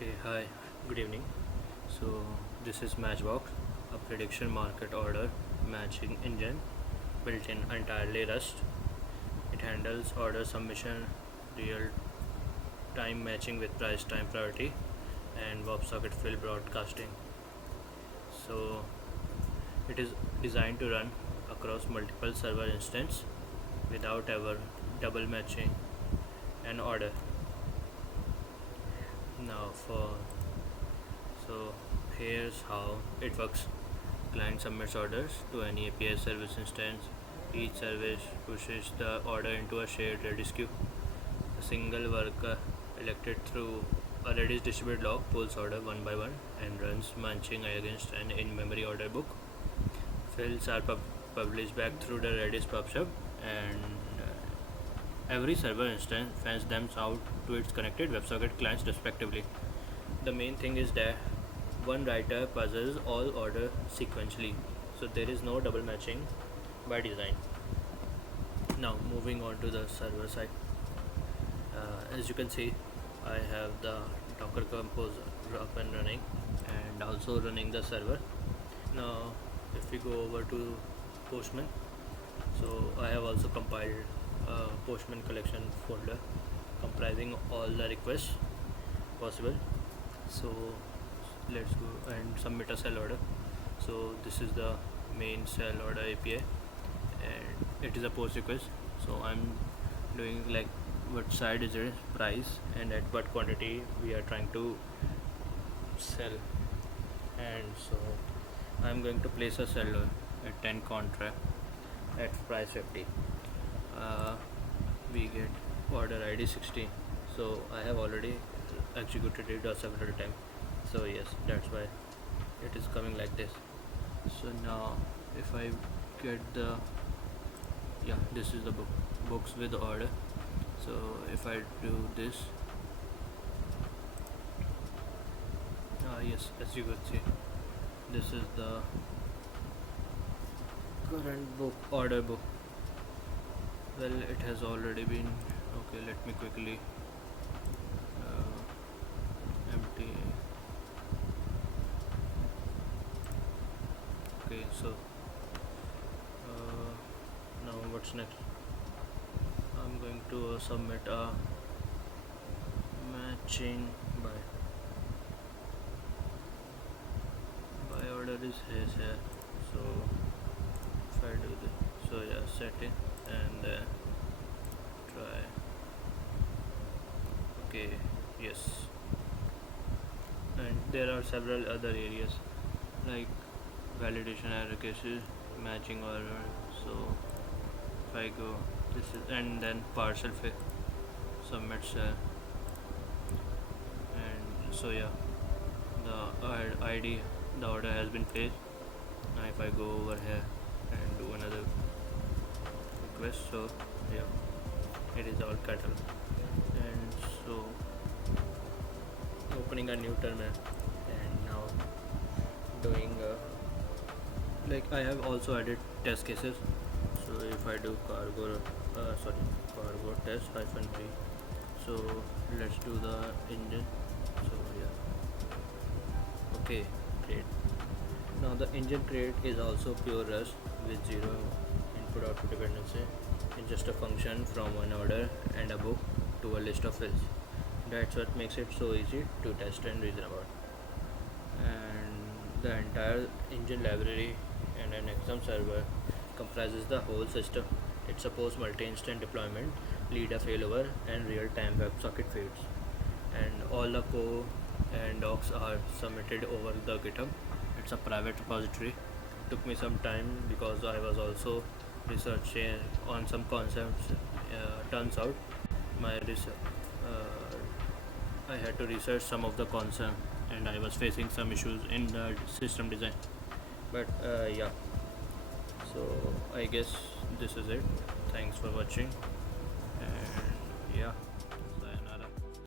Okay, hi, good evening. So, this is Matchbox, a prediction market order matching engine built in entirely Rust. It handles order submission, real time matching with price time priority, and WebSocket fill broadcasting. So, it is designed to run across multiple server instances without ever double matching an order. Now, so here's how it works. Client submits orders to any API service instance. Each service pushes the order into a shared Redis queue. A single worker elected through a Redis distributed log pulls order one by one and runs matching against an in-memory order book. Fields are published back through the Redis PubSub, and every server instance fans them out to its connected WebSocket clients respectively. The main thing is that one writer puzzles all order sequentially, so there is no double matching by design. Now moving on to the server side, as you can see, I have the Docker Compose up and running and also running the server. Now if we go over to Postman, so I have also compiled a Postman collection folder comprising all the requests possible. So let's go and submit a sell order. So this is the main sell order API and it is a post request. So I'm doing like what side is it, price, and at what quantity we are trying to sell. And so I'm going to place a sell order at 10 contract at price 50. We get order ID 16. So I have already executed it several times. So yes, that's why it is coming like this. So now if I get the this is the books with order. So if I do this, yes, as you could see, this is the current book order book. Well, it has already been okay. Let me quickly empty. Okay, so now what's next? I'm going to submit a matching by order is here. So if I do this, so yeah, setting and try. Okay, yes, and there are several other areas like validation error cases, matching order. So if I go this is, and then partial fit submit cell, and so yeah, the ID, the order has been placed. Now if I go over here and do another request, so yeah, it is all kettle. And so opening a new terminal and now doing like I have also added test cases. So if I do cargo test -3, so let's do the engine. So yeah, okay, great. Now the engine create is also pure Rust with zero input output dependency. It's just a function from one order and a book to a list of fields. That's what makes it so easy to test and reason about. And the entire engine library and an exam server comprises the whole system. It supports multi-instance deployment, lead a failover, and real-time WebSocket feeds. And all the code and docs are submitted over the GitHub. It's a private repository. Took me some time because I was also researching on some concepts. Turns out my research, I had to research some of the concepts and I was facing some issues in the system design. But yeah, so I guess this is it. Thanks for watching, and yeah.